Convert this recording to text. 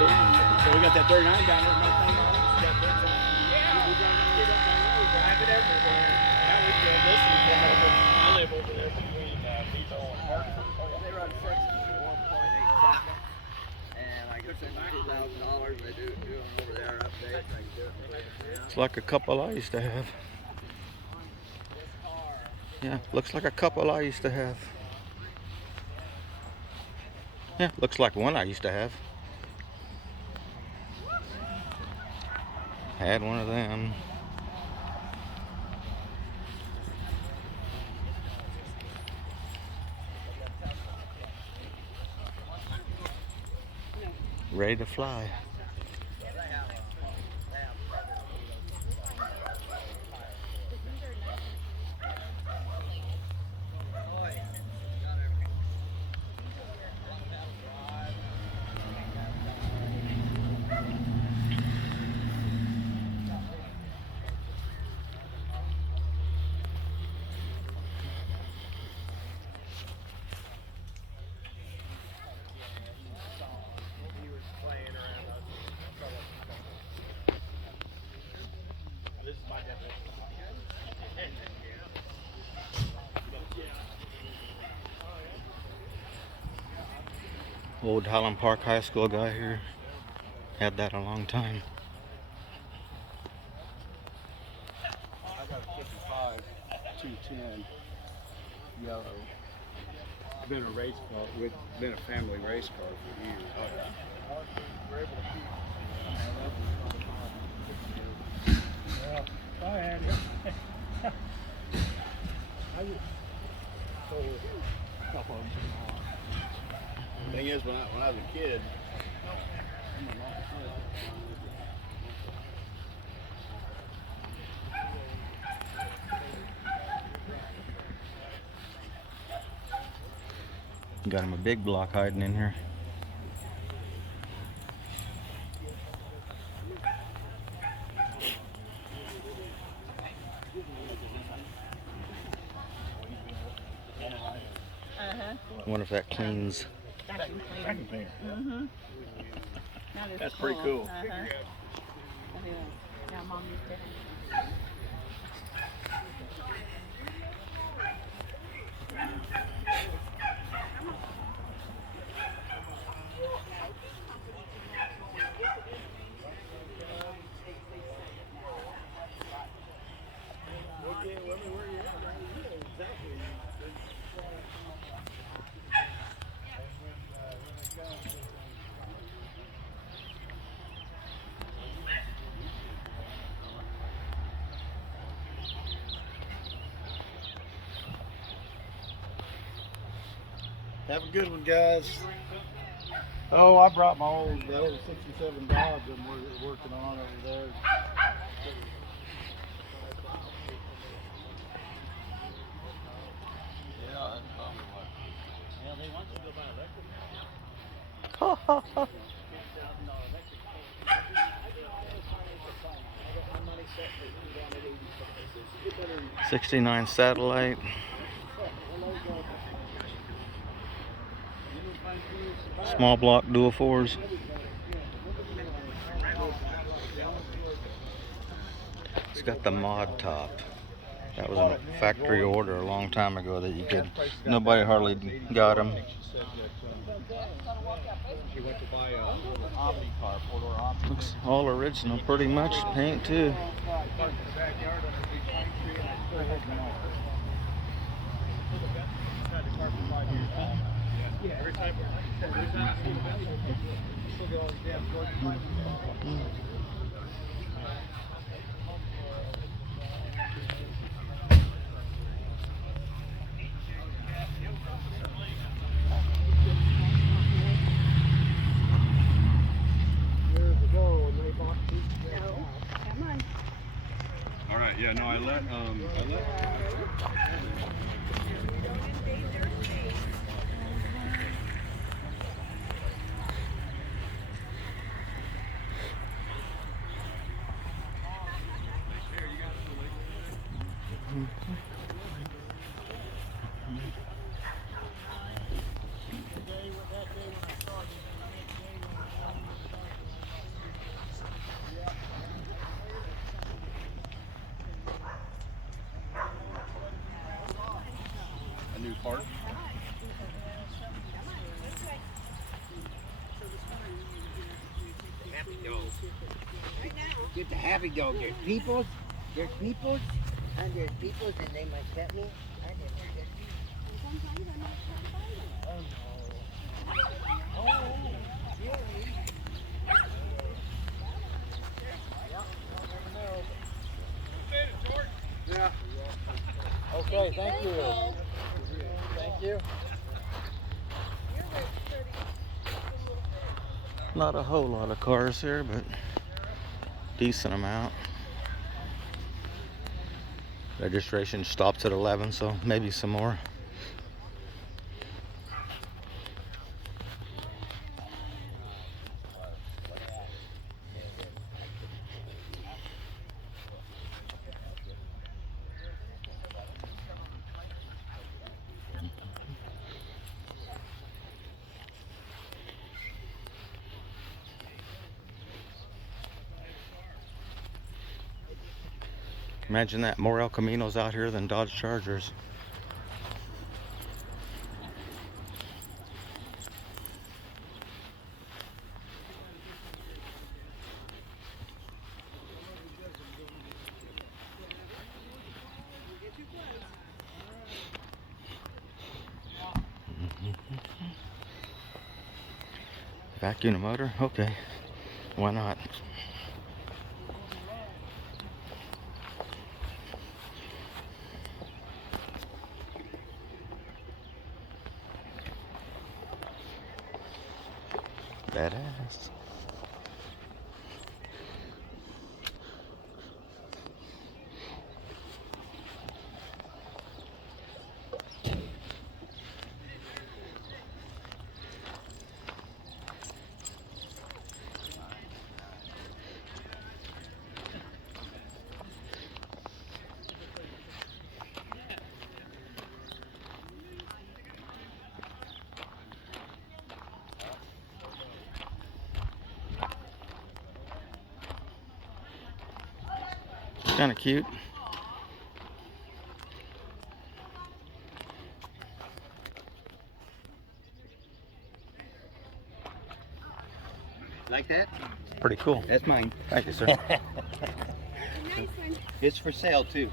So we got that 39 down there, no thing on it. Yeah, we drive it everywhere. Now we feel this and come over. I live over there between Vito and Hartford. They run 61.8 seconds, and I can send you $2,000. They do them over there, updates. I can do it for you. It's like a couple I used to have. Yeah, looks like a couple I used to have. Yeah, looks like one I used to have. Had one of them. Ready to fly. Old Highland Park High School guy here. Had that a long time. I got a 55 210 yellow. Been a race car, been a family race car for years. Oh yeah. Well, I had it. I just sold a couple of them. The thing is, when I was a kid, Got him a big block hiding in here. I wonder if that cleans. That's pretty cool. Yeah, Mom used to. Have a good one, guys. Oh, I brought my old 67 Dodge I'm working on over there. Yeah, that's probably what. Yeah, they want you to go buy electric. 69 Satellite. Small block dual fours. It's got the mod top. That was a factory order a long time ago that you could. Nobody hardly got them. Looks all original, pretty much. Paint too. All right, yeah, no, I let happy dog. There's peoples, and there's peoples, and they might pet me. I never get Yeah. Okay, thank you. Thank you. Not a whole lot of cars here, but decent amount. Registration stops at 11, so maybe some more. Imagine that, more El Caminos out here than Dodge Chargers. Vacuum the motor? Okay, why not? Badass. Kind of cute. Like that? Pretty cool. That's mine. Thank you, sir. It's for sale too.